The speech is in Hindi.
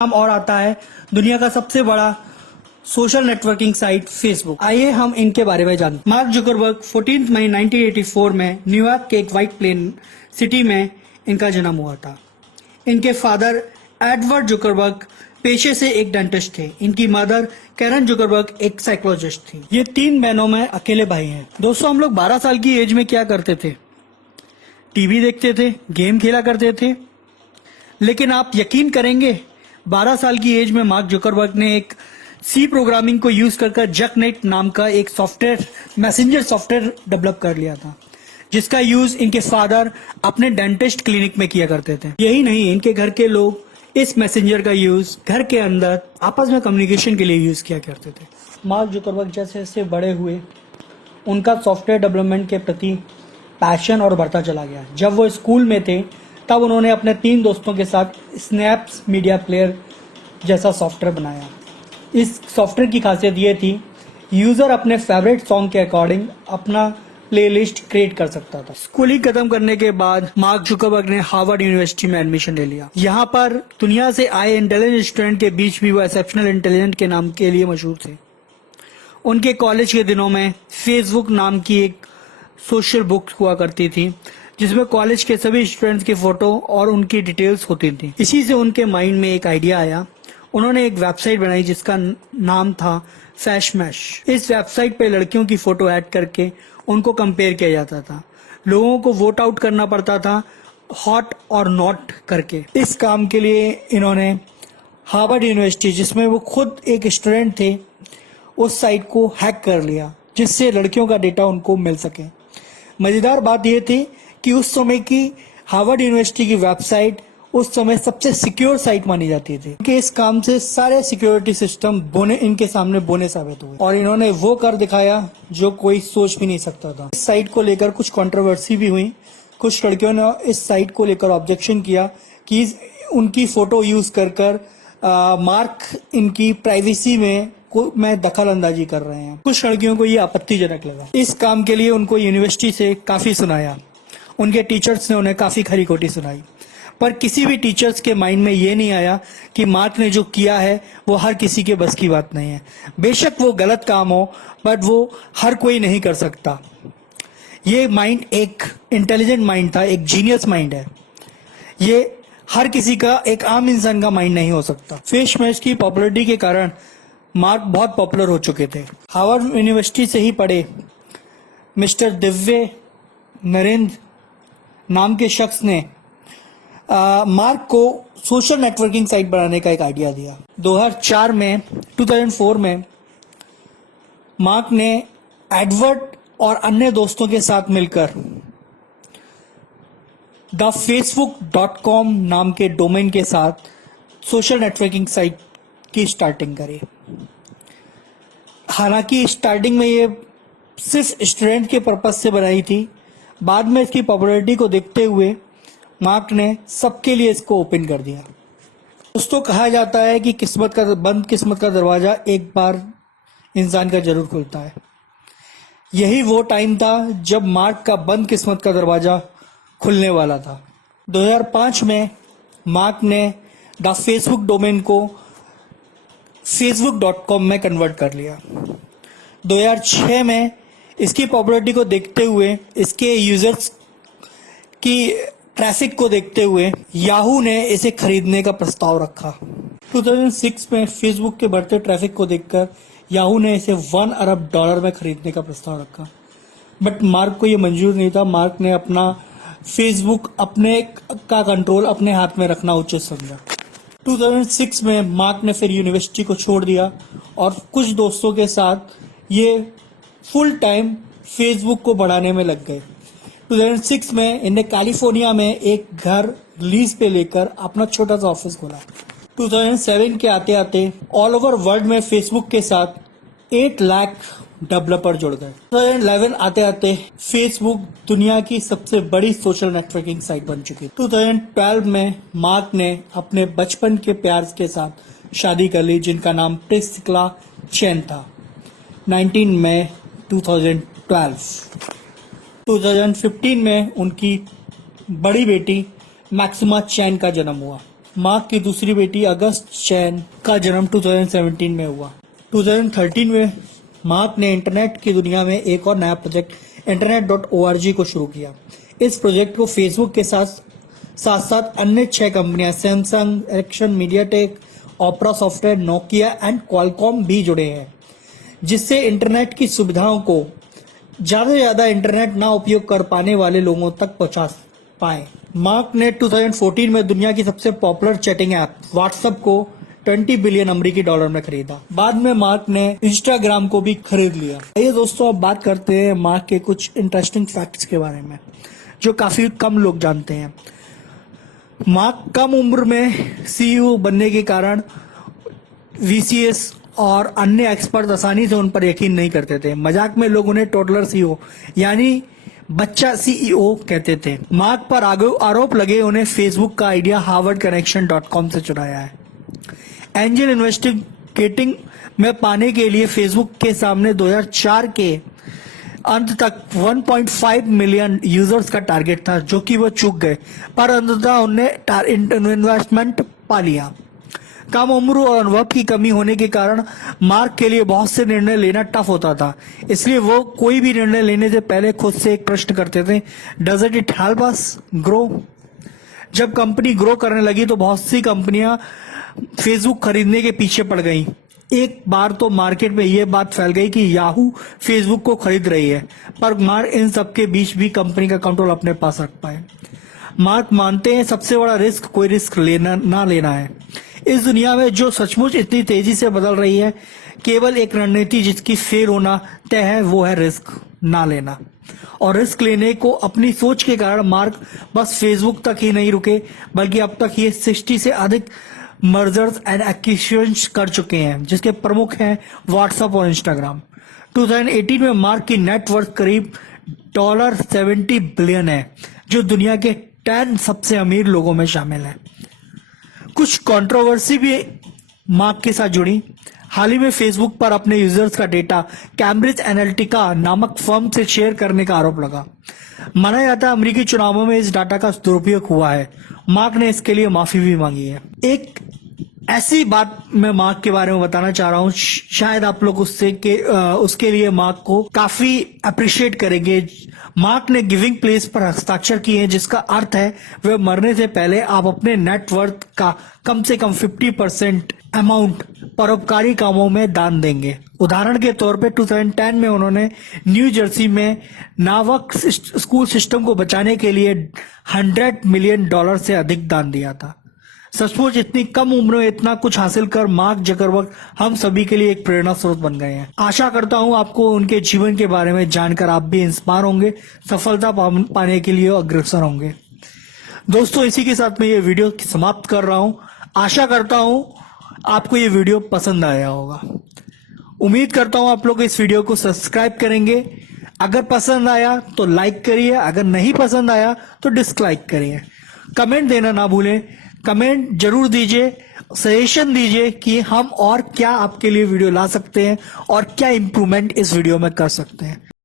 नाम और आता है दुनिया का सबसे बड़ा सोशल नेटवर्किंग साइट फेसबुक। आइए हम इनके बारे में जानते। मार्क जुकरबर्ग 14 मई 1984 में न्यूयॉर्क के एक व्हाइट प्लेन सिटी में इनका जन्म हुआ था। इनके फादर एडवर्ड जुकरबर्ग पेशे से एक डेंटिस्ट थे। इनकी मदर कैरन जुकरबर्ग एक साइकोलॉजिस्ट थी। ये 3 बहनों में अकेले भाई हैं। दोस्तों, हम लोग 12 साल की एज में क्या करते थे? टीवी देखते थे, गेम खेला करते थे। लेकिन आप यकीन करेंगे, 12 साल की एज में मार्क जुकरबर्ग ने एक सी प्रोग्रामिंग को यूज कर जकनेट नाम का एक सॉफ्टवेयर, मैसेंजर सॉफ्टवेयर डेवलप कर लिया था, जिसका यूज इनके फादर अपने डेंटिस्ट क्लिनिक में किया करते थे। यही नहीं, इनके घर के लोग इस मैसेंजर का यूज घर के अंदर आपस में कम्युनिकेशन के लिए यूज किया करते थे। मार्क जुकरबर्ग जैसे जैसे बड़े हुए, उनका सॉफ्टवेयर डेवलपमेंट के प्रति पैशन और बढ़ता चला गया। जब वो स्कूल में थे तब उन्होंने अपने 3 दोस्तों के साथ स्नैप्स मीडिया प्लेयर जैसा सॉफ्टवेयर बनाया। इस सॉफ्टवेयर की खासियत ये थी, यूजर अपने फेवरेट सॉन्ग के अकॉर्डिंग अपना प्लेलिस्ट क्रिएट कर सकता था। स्कूलिंग खत्म करने के बाद मार्क जुकरबर्ग ने हार्वर्ड यूनिवर्सिटी में एडमिशन ले लिया। यहाँ पर दुनिया से आए इंटेलिजेंट स्टूडेंट के बीच भी वो एक्सेप्शनल इंटेलिजेंट के नाम के लिए मशहूर थे। उनके कॉलेज के दिनों में फेसबुक नाम की एक सोशल बुक हुआ करती थी, जिसमें कॉलेज के सभी स्टूडेंट्स की फोटो और उनकी डिटेल्स होती थी। इसी से उनके माइंड में एक आइडिया आया। उन्होंने एक वेबसाइट बनाई जिसका नाम था फैशमैश। इस वेबसाइट पे लड़कियों की फोटो ऐड करके उनको कंपेयर किया जाता था। लोगों को वोट आउट करना पड़ता था हॉट और नॉट करके। इस काम के लिए इन्होंने हार्वर्ड यूनिवर्सिटी, जिसमें वो खुद एक स्टूडेंट थे, उस साइट को हैक कर लिया, जिससे लड़कियों का डेटा उनको मिल सके। मजेदार बात यह थी कि उस समय की हार्वर्ड यूनिवर्सिटी की वेबसाइट उस समय सबसे सिक्योर साइट मानी जाती थी, कि इस काम से सारे सिक्योरिटी सिस्टम इनके सामने बोने साबित हुए और इन्होंने वो कर दिखाया जो कोई सोच भी नहीं सकता था। इस साइट को लेकर कुछ कंट्रोवर्सी भी हुई। कुछ लड़कियों ने इस साइट को लेकर ऑब्जेक्शन किया कि उनकी फोटो यूज कर मार्क इनकी प्राइवेसी में दखल अंदाजी कर रहे हैं। कुछ लड़कियों को ये आपत्तिजनक लगा। इस काम के लिए उनको यूनिवर्सिटी से काफी सुनाया। उनके टीचर्स ने उन्हें काफी खरी खोटी सुनाई, पर किसी भी टीचर्स के माइंड में ये नहीं आया कि मार्क ने जो किया है वो हर किसी के बस की बात नहीं है। बेशक वो गलत काम हो, बट वो हर कोई नहीं कर सकता। ये माइंड एक इंटेलिजेंट माइंड था, एक जीनियस माइंड है। ये हर किसी का, एक आम इंसान का माइंड नहीं हो सकता। फैशमैश की पॉपुलरिटी के कारण मार्क बहुत पॉपुलर हो चुके थे। हार्वर्ड यूनिवर्सिटी से ही पढ़े मिस्टर दिव्य नरेंद्र नाम के शख्स ने मार्क को सोशल नेटवर्किंग साइट बनाने का एक आइडिया दिया। 2004 में मार्क ने एडवर्ड और अन्य दोस्तों के साथ मिलकर thefacebook.com नाम के डोमेन के साथ सोशल नेटवर्किंग साइट की स्टार्टिंग करी। हालांकि स्टार्टिंग में ये सिर्फ स्टूडेंट के पर्पज से बनाई थी। बाद में इसकी पॉपुलैरिटी को देखते हुए मार्क ने सबके लिए इसको ओपन कर दिया। दोस्तों, कहा जाता है कि बंद किस्मत का दरवाजा एक बार इंसान का जरूर खुलता है। यही वो टाइम था जब मार्क का बंद किस्मत का दरवाजा खुलने वाला था। 2005 में मार्क ने द फेसबुक डोमेन को facebook.com में कन्वर्ट कर लिया। 2006 में इसकी पॉपुलैरिटी को देखते हुए, इसके यूजर्स की ट्रैफिक को देखते हुए याहू ने इसे खरीदने का प्रस्ताव रखा। 2006 में फेसबुक के बढ़ते ट्रैफिक को देखकर याहू ने इसे $1 अरब में खरीदने का प्रस्ताव रखा, बट मार्क को यह मंजूर नहीं था। मार्क ने अपना फेसबुक का कंट्रोल अपने हाथ में रखना उचित समझा। 2006 में मार्क ने फिर यूनिवर्सिटी को छोड़ दिया और कुछ दोस्तों के साथ ये फुल टाइम फेसबुक को बढ़ाने में लग गए। 2006 में इन्हें कैलिफोर्निया में एक घर लीज पे लेकर अपना छोटा सा ऑफिस खोला। 2007 के आते आते ऑल ओवर वर्ल्ड में फेसबुक के साथ 8 लाख डेवलपर जुड़ गए। 2011 आते आते फेसबुक दुनिया की सबसे बड़ी सोशल नेटवर्किंग साइट बन चुकी। 2012 में मार्क ने अपने बचपन के प्यार के साथ शादी कर ली, जिनका नाम प्रिस्किला चेन था। 19 मई 2012। 2015 में उनकी बड़ी बेटी मैक्सिमा चैन का जन्म हुआ। मार्क की दूसरी बेटी अगस्त चैन का जन्म 2017 में हुआ। 2013 में मार्क ने इंटरनेट की दुनिया में एक और नया प्रोजेक्ट internet.org को शुरू किया। इस प्रोजेक्ट को फेसबुक के साथ साथ अन्य 6 कंपनियां Samsung, Ericsson, MediaTek, Opera software, Nokia and Qualcomm भी जुड़े हैं, जिससे इंटरनेट की सुविधाओं को ज्यादा से ज्यादा इंटरनेट ना उपयोग कर पाने वाले लोगों तक पहुंचा पाए। मार्क ने 2014 में दुनिया की सबसे पॉपुलर चैटिंग ऐप व्हाट्सएप को 20 बिलियन अमेरिकी डॉलर में खरीदा। बाद में मार्क ने इंस्टाग्राम को भी खरीद लिया। आइए दोस्तों, अब बात करते हैं मार्क के कुछ इंटरेस्टिंग फैक्ट्स के बारे में जो काफी कम लोग जानते हैं। मार्क कम उम्र में सीईओ बनने के कारण वीसीएस और अन्य एक्सपर्ट आसानी से उन पर यकीन नहीं करते थे। मजाक में लोग उन्हें टोडलर सीईओ यानी बच्चा सीईओ कहते थे। मार्क पर आरोप लगे उन्हें फेसबुक का आइडिया harvardconnection.com से चुराया है। एंजल इन्वेस्टिगेटिंग में पाने के लिए फेसबुक के सामने 2004 के अंत तक 1.5 मिलियन यूजर्स का टारगेट था, जो कि वो चूक गए, पर अंततः उन्हें इन्वेस्टमेंट पा लिया। कम उम्र और अनुभव की कमी होने के कारण मार्क के लिए बहुत से निर्णय लेना टफ होता था, इसलिए वो कोई भी निर्णय लेने से पहले खुद से एक प्रश्न करते थे, does it help us grow? जब कंपनी ग्रो करने लगी तो बहुत सी कंपनियां फेसबुक खरीदने के पीछे पड़ गईं। एक बार तो मार्केट में यह बात फैल गई कि याहू फेसबुक को खरीद रही है, पर मार्क इन सबके बीच भी कंपनी का कंट्रोल अपने पास रख पाए। मार्क मानते हैं सबसे बड़ा रिस्क कोई रिस्क ना लेना है। इस दुनिया में जो सचमुच इतनी तेजी से बदल रही है, केवल एक रणनीति जिसकी फेल होना तय है, वो है रिस्क ना लेना। और रिस्क लेने को अपनी सोच के कारण मार्क बस फेसबुक तक ही नहीं रुके, बल्कि अब तक ये 60 से अधिक मर्जर्स एंड एक्विजिशंस कर चुके हैं, जिसके प्रमुख हैं व्हाट्सएप और इंस्टाग्राम। 2018 में मार्क की नेटवर्थ करीब $70 बिलियन है, जो दुनिया के 10 सबसे अमीर लोगों में शामिल है। कुछ कंट्रोवर्सी भी मार्क के साथ जुड़ी। हाल ही में फेसबुक पर अपने यूजर्स का डेटा कैम्ब्रिज एनालिटिका नामक फर्म से शेयर करने का आरोप लगा। माना जाता है अमेरिकी चुनावों में इस डाटा का दुरुपयोग हुआ है। मार्क ने इसके लिए माफी भी मांगी है। एक ऐसी बात मैं मार्क के बारे में बताना चाह रहा हूँ, शायद आप लोग उसके लिए मार्क को काफी अप्रिशिएट करेंगे। मार्क ने गिविंग प्लेस पर हस्ताक्षर किए हैं, जिसका अर्थ है वह मरने से पहले आप अपने नेटवर्थ का कम से कम 50% अमाउंट परोपकारी कामों में दान देंगे। उदाहरण के तौर पे 2010 में उन्होंने न्यू जर्सी में नावक स्कूल सिस्टम को बचाने के लिए $100 मिलियन से अधिक दान दिया था। सचमुच इतनी कम उम्र में इतना कुछ हासिल कर मार्क जकरबर्ग हम सभी के लिए एक प्रेरणा स्रोत बन गए हैं। आशा करता हूं आपको उनके जीवन के बारे में जानकर आप भी इंस्पायर होंगे, सफलता पाने के लिए अग्रसर होंगे। दोस्तों, इसी के साथ मैं ये वीडियो समाप्त कर रहा हूं। आशा करता हूं आपको ये वीडियो पसंद आया होगा। उम्मीद करता हूं आप लोग इस वीडियो को सब्सक्राइब करेंगे। अगर पसंद आया तो लाइक करिए, अगर नहीं पसंद आया तो डिसलाइक करिए। कमेंट देना ना भूलें। कमेंट जरूर दीजिए, सजेशन दीजिए कि हम और क्या आपके लिए वीडियो ला सकते हैं और क्या इंप्रूवमेंट इस वीडियो में कर सकते हैं।